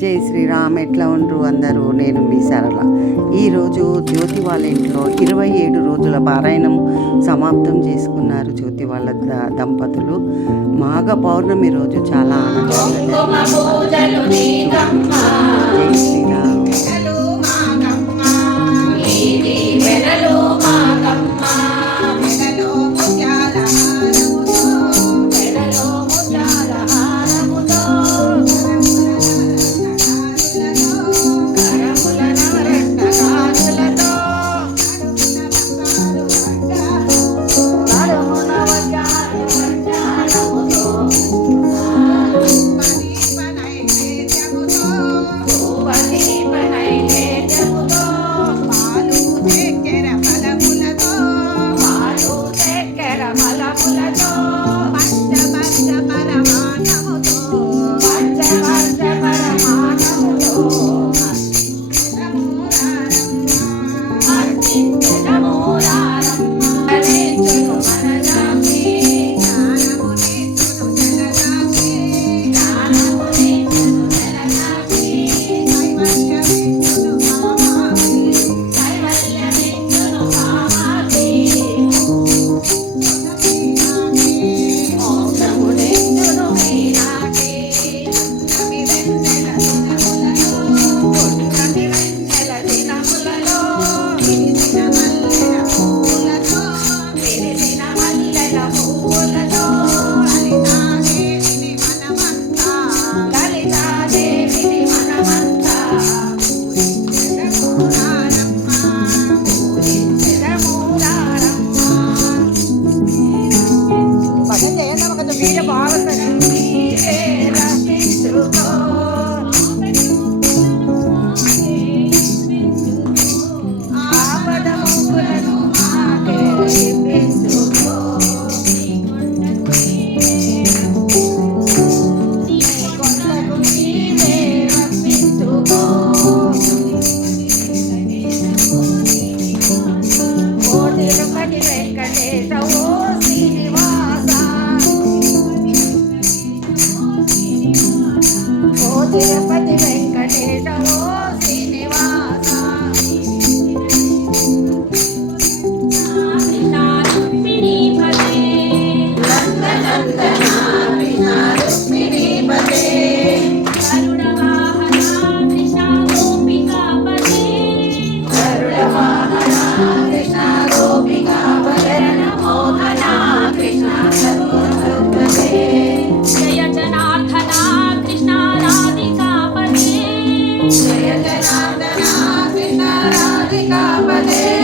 జై శ్రీరామ్ ఎట్లా ఉండరు అందరూ? నేను మీ సరళ. ఈరోజు జ్యోతి వాళ్ళ ఇంట్లో ఇరవై ఏడు రోజుల పారాయణం సమాప్తం చేసుకున్నారు జ్యోతి వాళ్ళ ద- దంపతులు. మాఘ పౌర్ణమి రోజు చాలా ఆనందంగా somebody.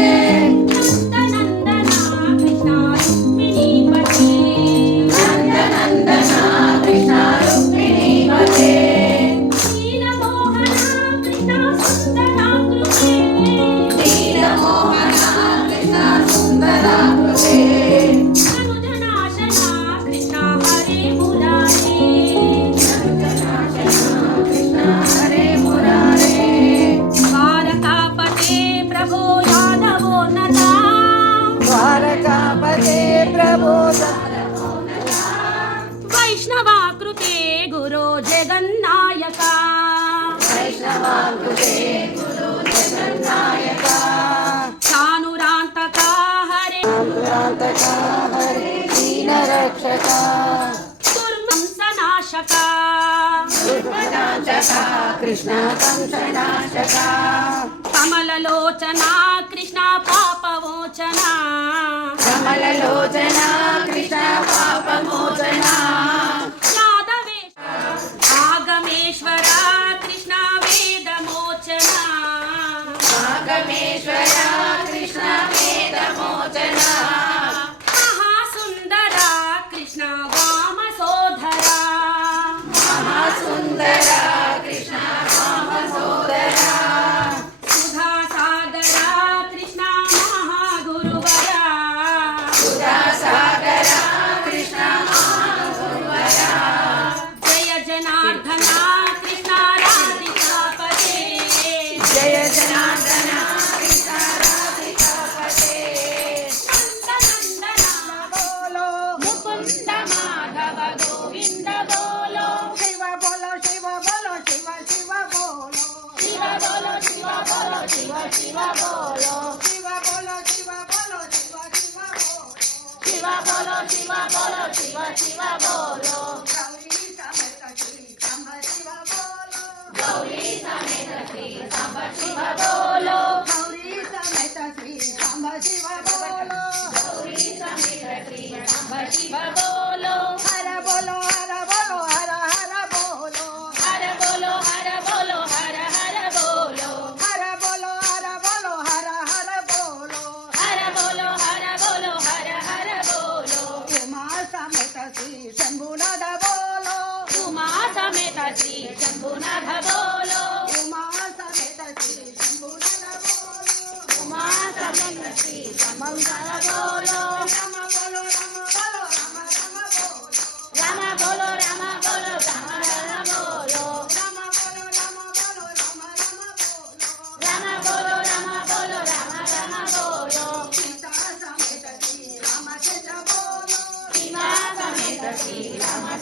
వైష్ణవాకృతే గురో జగన్నాయక. చానురాంతక హరే. దీనరక్షక దుర్మంసనాశక కృష్ణ కంసనాశక కమలలోచన కృష్ణ పాపవోచనా శివ బోలో శివ బోలో శివ శివ బోలో గౌరీ సమేత శ్రీ సంభ శివ బోలో గౌరీ సమేత శ్రీ సాంబ శివ బోలో గౌరీ సమేత శ్రీ సంభ శివ బోలో గౌరీ సమేత శ్రీ సాంబ శివ శంభునాథ బోలో ఉమా సమేత శ్రీ శంభునాథ బోలో ఉమా సమేత శ్రీ శంభునాథ బోలో ఉమా సమేత శ్రీ శంభునాథ బోలో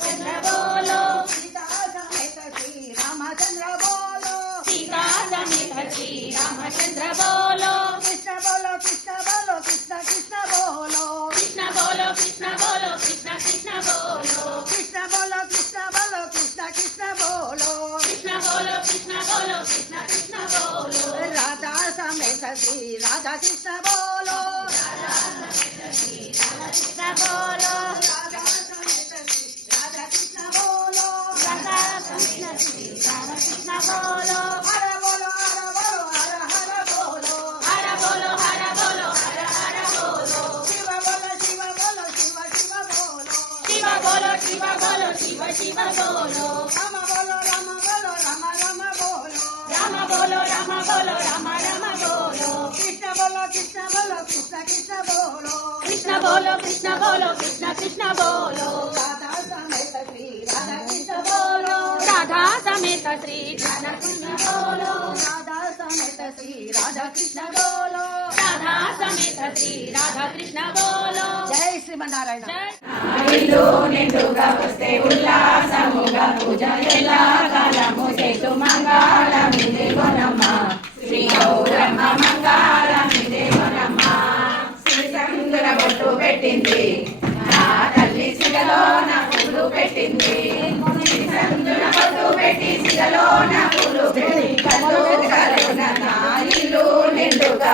రామచంద్ర బోలో సీతా సమేత శ్రీ రామచంద్ర బోలో సీతా సమేత శ్రీ రామచంద్ర బోలో కృష్ణ బోలో కృష్ణ బోలో కృష్ణ కృష్ణ బోలో కృష్ణ బోలో కృష్ణ బోలో కృష్ణ కృష్ణ బోలో కృష్ణ బోలో కృష్ణ బోలో కృష్ణ కృష్ణ బోలో కృష్ణ బోలో కృష్ణ బోలో కృష్ణ కృష్ణ బోలో రాధా సమేత శ్రీ రాధా కృష్ణ బోలో కృష్ణ బోలో రాధా శివ బోలో శివ శివ బోలో రామ బోలో రామ బోలో రామ రామ బోలో రామ బోలో రామ బోలో రామ రామ బోలో కృష్ణ బోలో కృష్ణ బోలో కృష్ణ కృష్ణ బోలో కృష్ణ బోలో కృష్ణ బోలో కృష్ణ కృష్ణ బోలో రాధా సమేత శ్రీ రాధా కృష్ణ బోలో. రాధా సమేత శ్రీ కృష్ణ కృష్ణ బోలో. రాధా సమేత శ్రీ రాధా కృష్ణ బోలో. రాధా సమేత శ్రీ రాధా కృష్ణ బోలో. జై శ్రీమన్నారాయణ. ఇల్లు నిండుగా వస్తే ఉల్లాసముగా పూజ ఎలా కాలము చేతు మంగళమి దేవనమ్మ శ్రీ గౌరమ్మ మంగళమి దేవనమ్మ శ్రీ సందుల బొట్టు పెట్టింది. నా తల్లి సిగలో నా పూలు పెట్టింది. శ్రీ సందుల బొట్టు పెట్టి సిగలో నా పూలు పెట్టి కళ్ళు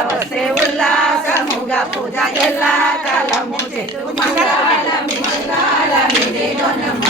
వస్తే ఉల్లాసముగా పూజ ఎలా కాలము చెట్టు మంగళమి మంగళమి దేవనమ్మ